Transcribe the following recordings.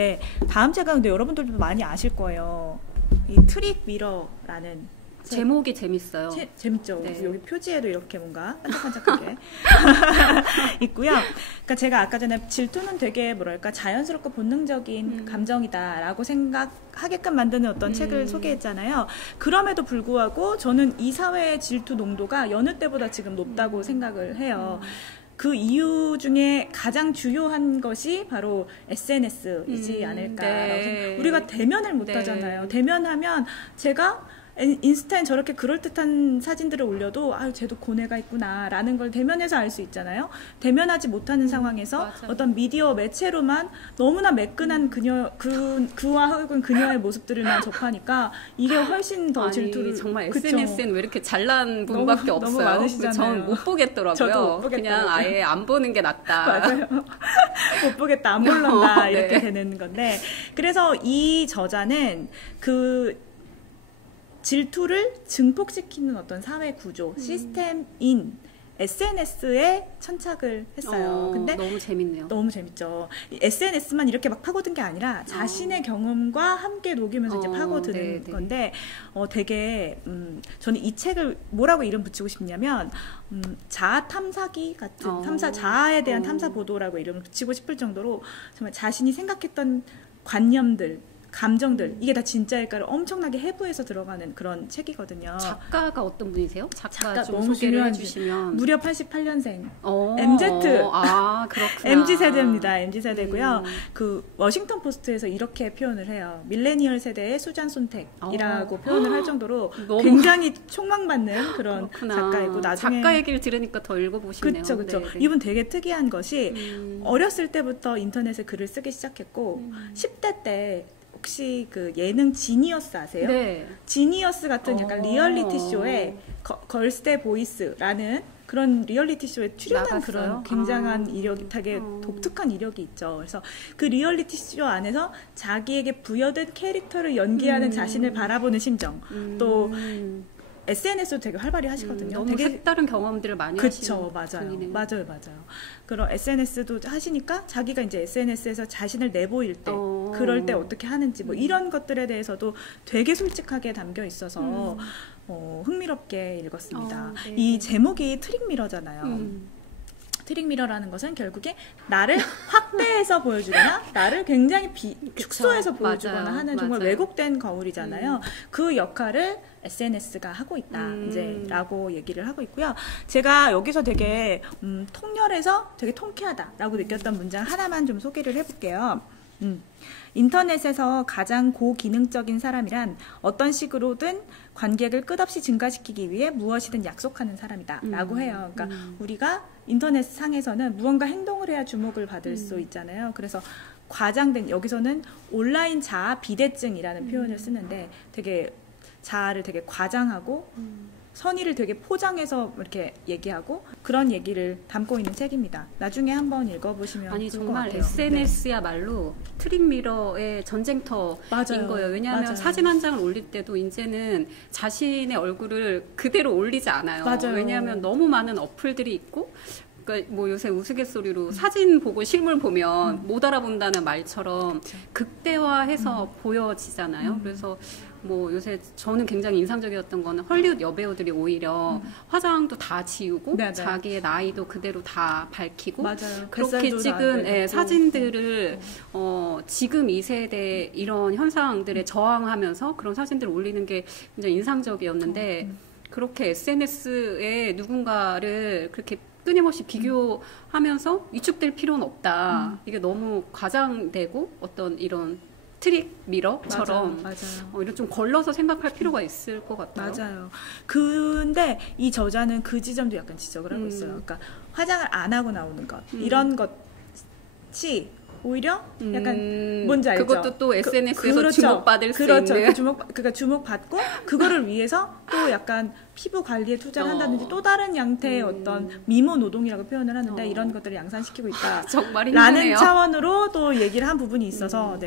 네, 다음 책은 근데 여러분들도 많이 아실 거예요. 이 트릭 미러라는 제목이 재밌어요. 재밌죠. 네. 여기 표지에도 이렇게 뭔가 반짝반짝하게 있고요. 그러니까 제가 아까 전에 질투는 되게 뭐랄까 자연스럽고 본능적인 감정이다라고 생각하게끔 만드는 어떤 책을 소개했잖아요. 그럼에도 불구하고 저는 이 사회의 질투 농도가 여느 때보다 지금 높다고 생각을 해요. 그 이유 중에 가장 주요한 것이 바로 SNS이지 않을까라고 생각해요. 우리가 대면을 못 하잖아요. 대면하면 제가 인스타에 저렇게 그럴듯한 사진들을 올려도 아유 쟤도 고뇌가 있구나 라는 걸 대면에서 알 수 있잖아요. 대면하지 못하는 상황에서 맞아요. 어떤 미디어 매체로만 너무나 매끈한 그와 혹은 그녀의 모습들을만 접하니까 이게 훨씬 더 질투를 정말 그쵸? SNS는 왜 이렇게 잘난 분밖에 없어요. 너무 많으시잖아요. 전 못 보겠더라고요. 저도 못 보겠더라고요. 그냥 아예 안 보는 게 낫다. 맞아요. 못 보겠다, 안 볼란다 네. 이렇게 되는 건데, 그래서 이 저자는 그 질투를 증폭시키는 어떤 사회 구조, 시스템인 SNS에 천착을 했어요. 근데 너무 재밌네요. 너무 재밌죠. SNS만 이렇게 막 파고든 게 아니라 자신의 경험과 함께 녹이면서 이제 파고드는 네네. 건데, 되게 저는 이 책을 뭐라고 이름 붙이고 싶냐면 자아 탐사기 같은 자아에 대한 탐사 보도라고 이름을 붙이고 싶을 정도로 정말 자신이 생각했던 관념들, 감정들, 이게 다 진짜일까를 엄청나게 해부해서 들어가는 그런 책이거든요. 작가가 어떤 분이세요? 작가 좀 너무 소개를 중요한 해주시면. 무려 88년생 MZ 그렇구나. MZ 세대입니다. MZ 세대고요. 그 워싱턴 포스트에서 이렇게 표현을 해요. 밀레니얼 세대의 수잔 손택이라고 표현을 할 정도로 굉장히 촉망받는 그런 그렇구나. 작가이고, 나중에 작가 얘기를 들으니까 더 읽어보고 싶네요. 그렇죠. 이분 되게 특이한 것이 어렸을 때부터 인터넷에 글을 쓰기 시작했고 10대 때 혹시 그 예능 지니어스 아세요? 네. 지니어스 같은 약간 리얼리티 쇼에 걸스데 보이스라는 그런 리얼리티 쇼에 출연한 나갔어요? 그런 굉장한 이력이, 되게 독특한 이력이 있죠. 그래서 그 리얼리티 쇼 안에서 자기에게 부여된 캐릭터를 연기하는 자신을 바라보는 심정, 또 SNS도 되게 활발히 하시거든요. 너무 되게 색다른 경험들을 많이 하시는 분이네요. 맞아요. 그런 SNS도 하시니까 자기가 이제 SNS에서 자신을 내보일 때, 그럴 때 어떻게 하는지 뭐 이런 것들에 대해서도 되게 솔직하게 담겨 있어서 흥미롭게 읽었습니다. 네. 이 제목이 트릭 미러잖아요. 트릭 미러라는 것은 결국에 나를 확대해서 보여주거나 나를 굉장히 축소해서 보여주거나 하는 정말 왜곡된 거울이잖아요. 그 역할을 SNS가 하고 있다, 이제 라고 얘기를 하고 있고요. 제가 여기서 되게 통렬해서 되게 통쾌하다라고 느꼈던 문장 하나만 좀 소개를 해볼게요. 인터넷에서 가장 고기능적인 사람이란 어떤 식으로든 관객을 끝없이 증가시키기 위해 무엇이든 약속하는 사람이다 라고 해요. 그러니까 우리가 인터넷 상에서는 무언가 행동을 해야 주목을 받을 수 있잖아요. 그래서 과장된, 여기서는 온라인 자아 비대증이라는 표현을 쓰는데 되게 자아를 되게 과장하고 선의를 되게 포장해서 이렇게 얘기하고 그런 얘기를 담고 있는 책입니다. 나중에 한번 읽어보시면 아니 좋을 정말 것 같아요. SNS야말로 트릭 미러의 전쟁터인 거예요. 왜냐하면 사진 한 장을 올릴 때도 이제는 자신의 얼굴을 그대로 올리지 않아요. 왜냐하면 너무 많은 어플들이 있고, 그러니까 뭐 요새 우스갯소리로 사진 보고 실물 보면 못 알아본다는 말처럼 극대화해서 보여지잖아요. 그래서 뭐 요새 저는 굉장히 인상적이었던 거는 헐리우드 여배우들이 오히려 화장도 다 지우고 자기의 나이도 그대로 다 밝히고 그렇게 찍은 사진들을 지금 이 세대 이런 현상들에 저항하면서 그런 사진들을 올리는 게 굉장히 인상적이었는데, 그렇게 SNS에 누군가를 그렇게 끊임없이 비교하면서 위축될 필요는 없다. 이게 너무 과장되고 어떤 이런 트릭 미러처럼 이런 좀 걸러서 생각할 필요가 있을 것 같아요. 맞아요. 근데 이 저자는 그 지점도 약간 지적을 하고 있어요. 그러니까 화장을 안 하고 나오는 것, 이런 것이 오히려 약간 뭔지 알죠? 그것도 또 SNS에서 주목받을 수 있는. 그러니까 주목받고 그거를 위해서 또 약간 피부 관리에 투자를 한다든지 또 다른 양태의 어떤 미모 노동이라고 표현을 하는데 이런 것들을 양산시키고 있다. 정말 라는 차원으로 또 얘기를 한 부분이 있어서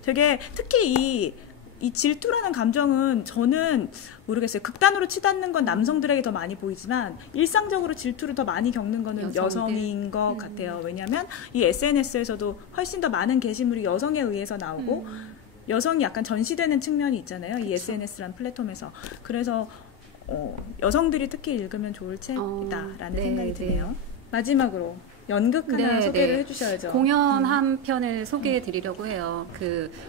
되게 특히 이 이 질투라는 감정은 저는 모르겠어요. 극단으로 치닫는 건 남성들에게 더 많이 보이지만 일상적으로 질투를 더 많이 겪는 거는 여성인 것 같아요. 왜냐하면 이 SNS에서도 훨씬 더 많은 게시물이 여성에 의해서 나오고 여성이 약간 전시되는 측면이 있잖아요. 그쵸. 이 SNS라는 플랫폼에서. 그래서 여성들이 특히 읽으면 좋을 책이다라는 생각이 드네요. 마지막으로 연극 하나 소개를 해주셔야죠. 공연 한 편을 소개해드리려고 해요.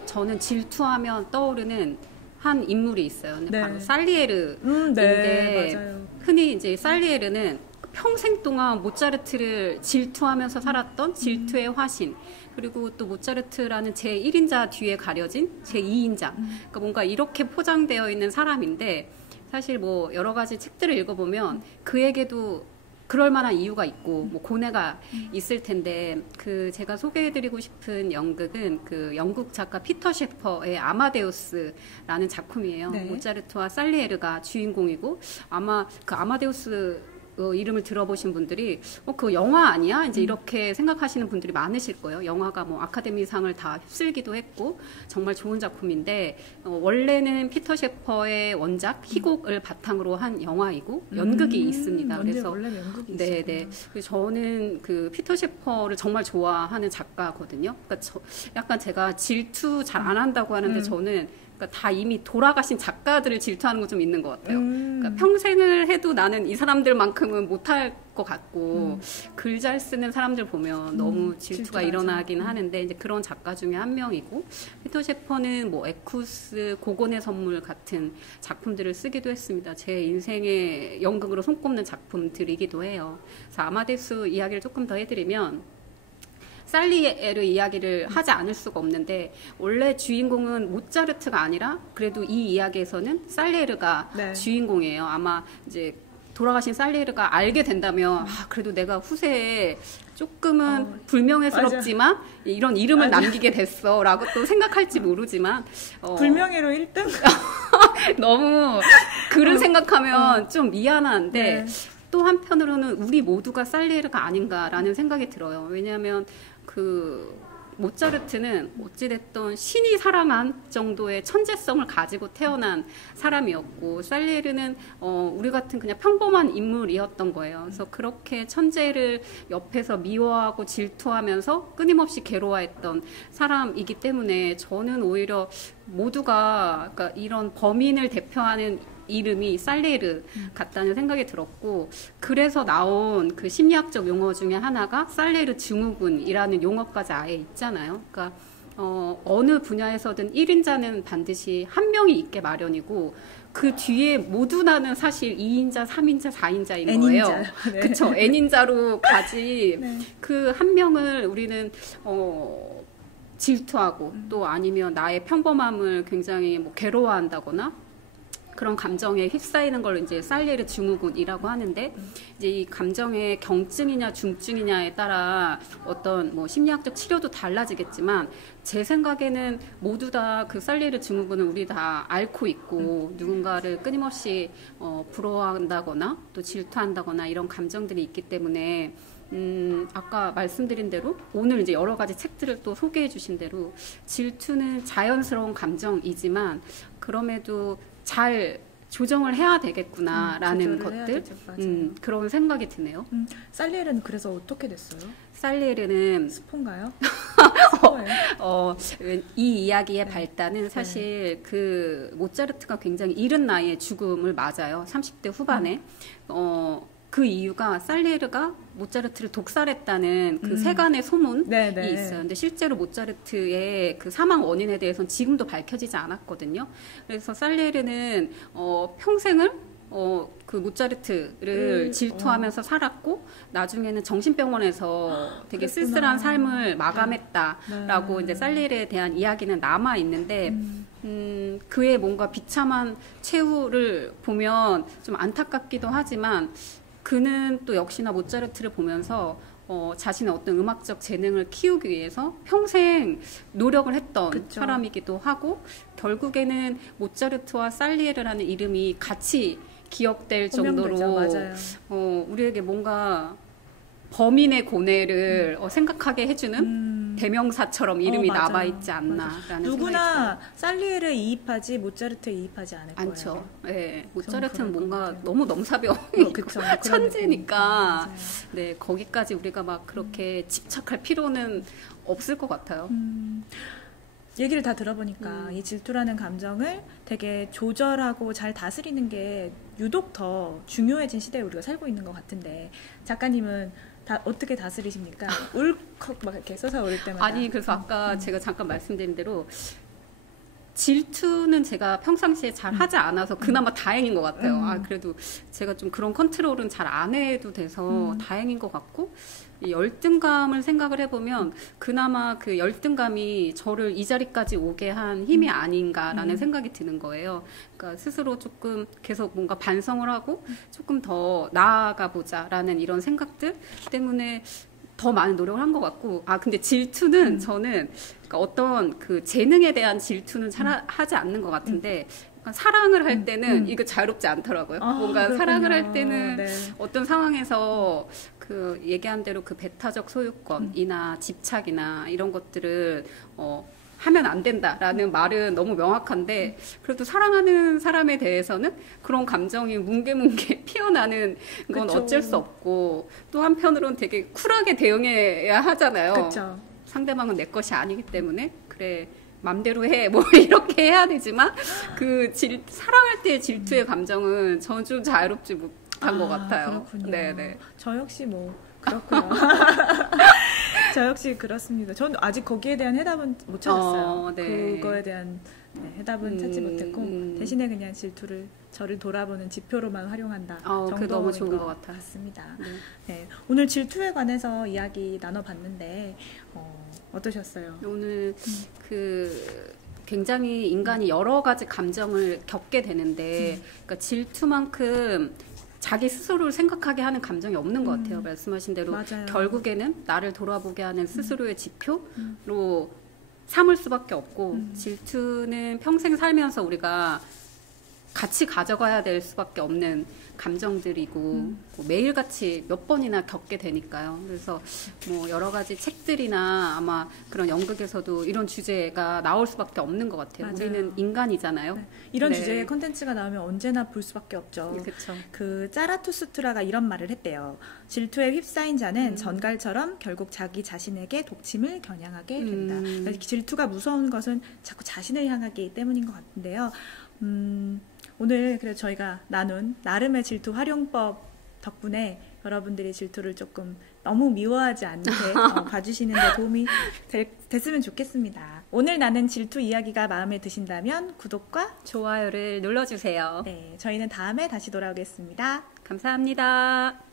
저는 질투하면 떠오르는 한 인물이 있어요. 바로 살리에르인데 맞아요. 흔히 이제 살리에르는 평생 동안 모차르트를 질투하면서 살았던 질투의 화신. 그리고 또 모차르트라는 제1인자 뒤에 가려진 제2인자. 그러니까 뭔가 이렇게 포장되어 있는 사람인데 사실 뭐 여러 가지 책들을 읽어보면 그에게도 그럴 만한 이유가 있고 뭐 고뇌가 있을 텐데 제가 소개해드리고 싶은 연극은 영국 작가 피터 셰퍼의 아마데우스라는 작품이에요. 네. 모차르트와 살리에르가 주인공이고 아마 아마데우스 이름을 들어보신 분들이 그 영화 아니야? 이제 이렇게 생각하시는 분들이 많으실 거예요. 영화가 뭐 아카데미상을 다 휩쓸기도 했고 정말 좋은 작품인데 원래는 피터 셰퍼의 원작 희곡을 바탕으로 한 영화이고 연극이 있습니다. 그래서 원래 연극이 있어요. 네. 저는 피터 셰퍼를 정말 좋아하는 작가거든요. 그러니까 약간 제가 질투 잘 안 한다고 하는데 저는 다 이미 돌아가신 작가들을 질투하는 거 좀 있는 것 같아요. 그러니까 평생을 해도 나는 이 사람들만큼은 못할 것 같고 글 잘 쓰는 사람들 보면 너무 질투가 일어나긴 하는데 이제 그런 작가 중에 한 명이고 피터 셰퍼는 뭐 에쿠스, 고곤의 선물 같은 작품들을 쓰기도 했습니다. 제 인생의 연극으로 손꼽는 작품들이기도 해요. 그래서 아마데우스 이야기를 조금 더 해드리면 살리에르 이야기를 하지 않을 수가 없는데 원래 주인공은 모차르트가 아니라 그래도 이 이야기에서는 살리에르가 주인공이에요. 아마 이제 돌아가신 살리에르가 알게 된다면 그래도 내가 후세에 조금은 불명예스럽지만 맞아. 이런 이름을 남기게 됐어 라고 또 생각할지 모르지만 불명예로 1등? 너무 그런 생각하면 좀 미안한데 또 한편으로는 우리 모두가 살리에르가 아닌가라는 생각이 들어요. 왜냐하면 모차르트는 어찌됐든 신이 사랑한 정도의 천재성을 가지고 태어난 사람이었고 살리에르는 우리 같은 그냥 평범한 인물이었던 거예요. 그래서 그렇게 천재를 옆에서 미워하고 질투하면서 끊임없이 괴로워했던 사람이기 때문에 저는 오히려 모두가 그러니까 이런 범인을 대표하는 이름이 살리에르 같다는 생각이 들었고 그래서 나온 심리학적 용어 중에 하나가 살리에르 증후군이라는 용어까지 아예 있잖아요. 그러니까 어느 분야에서든 1인자는 반드시 한 명이 있게 마련이고 그 뒤에 모두 나는 사실 2인자, 3인자, 4인자인 거예요. 네. 그쵸. N인자로 가지. 그 한 명을 우리는 질투하고 또 아니면 나의 평범함을 굉장히 뭐 괴로워한다거나 그런 감정에 휩싸이는 걸 이제 살리에르 증후군이라고 하는데 이제 이 감정의 경증이냐 중증이냐에 따라 어떤 뭐 심리학적 치료도 달라지겠지만 제 생각에는 모두 다 살리에르 증후군은 우리 다 앓고 있고 누군가를 끊임없이 부러워한다거나 또 질투한다거나 이런 감정들이 있기 때문에 아까 말씀드린 대로 오늘 이제 여러 가지 책들을 또 소개해 주신 대로 질투는 자연스러운 감정이지만 그럼에도 잘 조정을 해야 되겠구나라는 것들 그런 생각이 드네요. 살리에르는 그래서 어떻게 됐어요? 살리에르는 스폰가요? 이 이야기의 발단은 사실 모차르트가 굉장히 이른 나이에 죽음을 맞아요. 30대 후반에. 그 이유가 살리에르가 모차르트를 독살했다는 세간의 소문이 있어요. 근데 실제로 모차르트의 사망 원인에 대해서는 지금도 밝혀지지 않았거든요. 그래서 살리에르는 평생을 모차르트를 질투하면서 살았고 나중에는 정신병원에서 되게 쓸쓸한 삶을 마감했다라고 이제 살리에르에 대한 이야기는 남아 있는데 그의 뭔가 비참한 최후를 보면 좀 안타깝기도 하지만 그는 또 역시나 모차르트를 보면서 자신의 어떤 음악적 재능을 키우기 위해서 평생 노력을 했던 사람이기도 하고 결국에는 모차르트와 살리에르라는 이름이 같이 기억될 정도로 우리에게 뭔가 범인의 고뇌를 생각하게 해주는 대명사처럼 이름이 남아있지 않나라는 누구나 살리에를 이입하지 모차르트에 이입하지 않을 거예요. 않죠. 네, 모차르트는 뭔가 너무 넘사벽 그쵸, 천재니까 네, 거기까지 우리가 막 그렇게 집착할 필요는 없을 것 같아요. 얘기를 다 들어보니까 이 질투라는 감정을 되게 조절하고 잘 다스리는 게 유독 더 중요해진 시대에 우리가 살고 있는 것 같은데 작가님은 어떻게 다스리십니까? 울컥 막 이렇게 쏟아오를 때마다. 아니 그래서 아까 제가 잠깐 말씀드린 대로 질투는 제가 평상시에 잘 하지 않아서 그나마 다행인 것 같아요. 아, 그래도 제가 좀 그런 컨트롤은 잘 안 해도 돼서 다행인 것 같고, 이 열등감을 생각을 해보면 그나마 그 열등감이 저를 이 자리까지 오게 한 힘이 아닌가라는 생각이 드는 거예요. 그러니까 스스로 조금 계속 뭔가 반성을 하고 조금 더 나아가 보자라는 이런 생각들 때문에 더 많은 노력을 한 것 같고, 아 근데 질투는 저는 그러니까 어떤 그 재능에 대한 질투는 잘 하지 않는 것 같은데, 그러니까 사랑을 할 때는 이거 자유롭지 않더라고요. 뭔가 그렇군요. 사랑을 할 때는 네. 어떤 상황에서 그 얘기한 대로 그 배타적 소유권이나 집착이나 이런 것들을 하면 안 된다라는 말은 너무 명확한데, 그래도 사랑하는 사람에 대해서는 그런 감정이 뭉게뭉게 피어나는 건 그쵸. 어쩔 수 없고, 또 한편으로는 되게 쿨하게 대응해야 하잖아요. 그쵸. 상대방은 내 것이 아니기 때문에 그래 맘대로 해 뭐 이렇게 해야 되지만 그 사랑할 때의 질투의 감정은 저는 좀 자유롭지 못한 것 같아요. 그렇군요. 네네. 저 역시 뭐 그렇고요. 저 역시 그렇습니다. 저는 아직 거기에 대한 해답은 못 찾았어요. 네. 그거에 대한 해답은 찾지 못했고 대신에 그냥 질투를 저를 돌아보는 지표로만 활용한다. 그 너무 좋은 것 같습니다. 네. 오늘 질투에 관해서 이야기 나눠봤는데 어떠셨어요? 오늘 굉장히 인간이 여러 가지 감정을 겪게 되는데 그러니까 질투만큼 자기 스스로를 생각하게 하는 감정이 없는 것 같아요. 말씀하신 대로 맞아요. 결국에는 나를 돌아보게 하는 스스로의 지표로 삼을 수밖에 없고 질투는 평생 살면서 우리가 같이 가져가야 될 수밖에 없는 감정들이고 뭐 매일같이 몇 번이나 겪게 되니까요. 그래서 뭐 여러 가지 책들이나 아마 그런 연극에서도 이런 주제가 나올 수밖에 없는 것 같아요. 맞아요. 우리는 인간이잖아요. 네. 이런 주제의 콘텐츠가 나오면 언제나 볼 수밖에 없죠. 그쵸. 그 짜라투스트라가 이런 말을 했대요. 질투에 휩싸인 자는 전갈처럼 결국 자기 자신에게 독침을 겨냥하게 된다. 질투가 무서운 것은 자꾸 자신을 향하기 때문인 것 같은데요. 오늘 그래서 저희가 나눈 나름의 질투 활용법 덕분에 여러분들이 질투를 조금 너무 미워하지 않게 봐주시는 데 도움이 됐으면 좋겠습니다. 오늘 나눈 질투 이야기가 마음에 드신다면 구독과 좋아요를 눌러주세요. 네, 저희는 다음에 다시 돌아오겠습니다. 감사합니다.